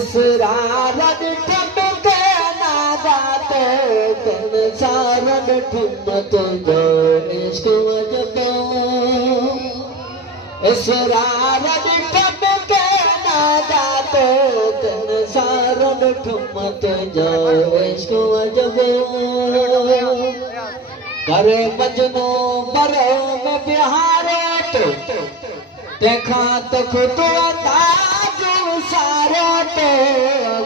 इसरारद ठमके ना जाते तन सारद ठुमत जो इश्क वजबो इसरारद ठमके ना जाते तन सारद ठुमत जो इश्क वजबो करे मजनू बरो में बिहारे तो देखा तो खुद सारे तो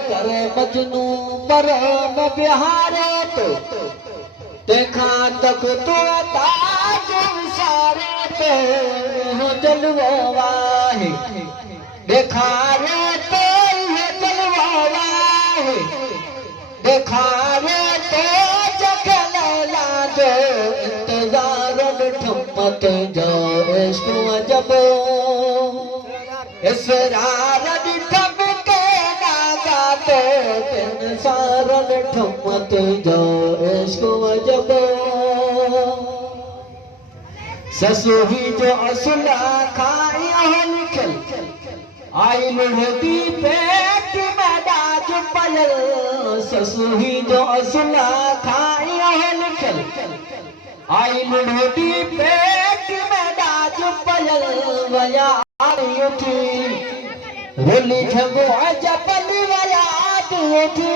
करे मजनू बरो में बिहारे तो देखा तक तो ताज सारे पे हो जलवा वाहे देखा रे तो ये जलवा वाहे देखा रे तो जगला जो इंतजार ठुमत जो इश्क वजबो इसरारद ठमके ना जाते तिन सारद ठुमत जो इश्क वजबो ससुही जो असुला खाई हलखल आई लुढ़ती पेट में दाज पयल ससुही जो असुला खाई हलखल आई लुढ़ती पेट में दाज पयल वया उठी रोली झंगो जबल वयाद उठी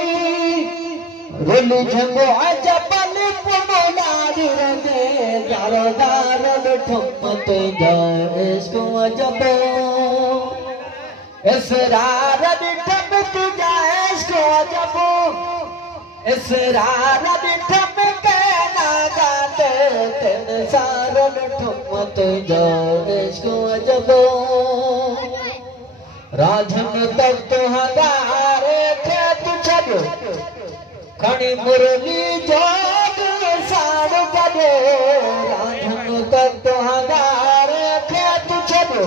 रोली झंगो जबल पुनार रंगे दारो दारो ठुमत जो इश्क वजबो इसरारद ठमक जो इश्क वजबो इसरारद ठमके ना जाते तिन सारद ठुमत जो इश्क वजबो राजन तक तो हजारे खेत छड़ो खड़ी मुरली जोग साड़ बजे राजन तक तो हजारे खेत छड़ो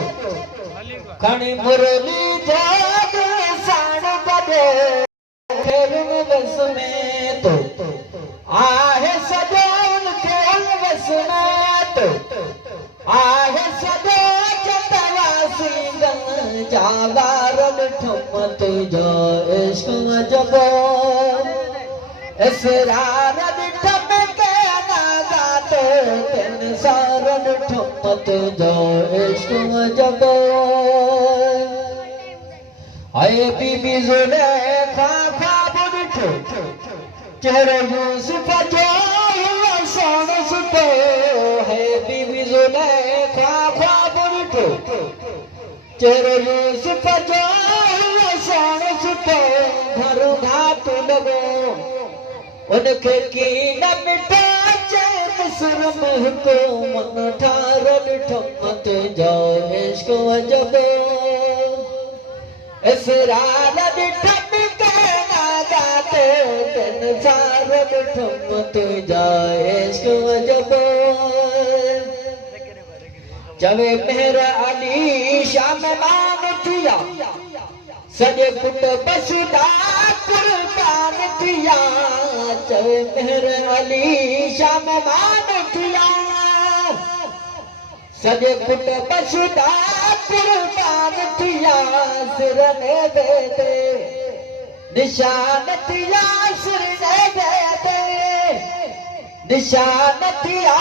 खड़ी मुरली जोग साड़ बजे खेल बस में तो आहे सजोन खेल बस में तो आहे सजो जागारद ठुमत जो इश्क वजबो इसरारद ठमके ना जाते तिन सारद ठुमत जो इश्क वजबो आए बीबी जुलेखा ख्वाब उठो चेहरे यूसुफ जो सोन सुतो है बीबी जुलेखा ख्वाब उठो चेहरे यूसुफ जो सोन सुतो घर घाट लगो उनके की न मिटा चाहे मिस्र में को मन ठारद ठुमत जो इश्क वजबो इसरारद ठमके ना जाते तिन सारद ठुमत जो इश्क वजबो जवे मेहर अली शाम मान थिया सॼे पुट बसुदा कुर्बान थिया जवे मेहर अली शाम मान थिया सॼे पुट बसुदा कुर्बान थिया सिर ने दे निशान थिया सिर ने दे निशान थिया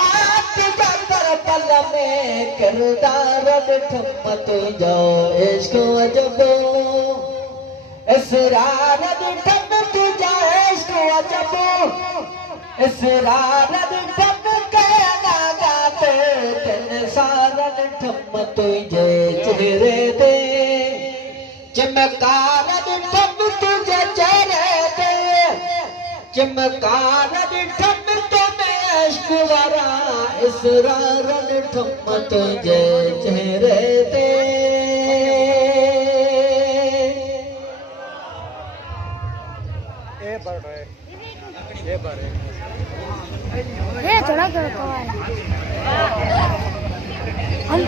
पल में किरदार ठुमत जो इश्क वजबो इसरारद ठमक जो इश्क वजबो इसरारद ठमके ना जाते तिन सारद ठुमत जे चेहरे ते चमकारद ठमक जे चेहरे ते चमकारद ठमक में इश्क वारा इसरारद ठुमत जे चेहरे ते ये थोड़ा कवाल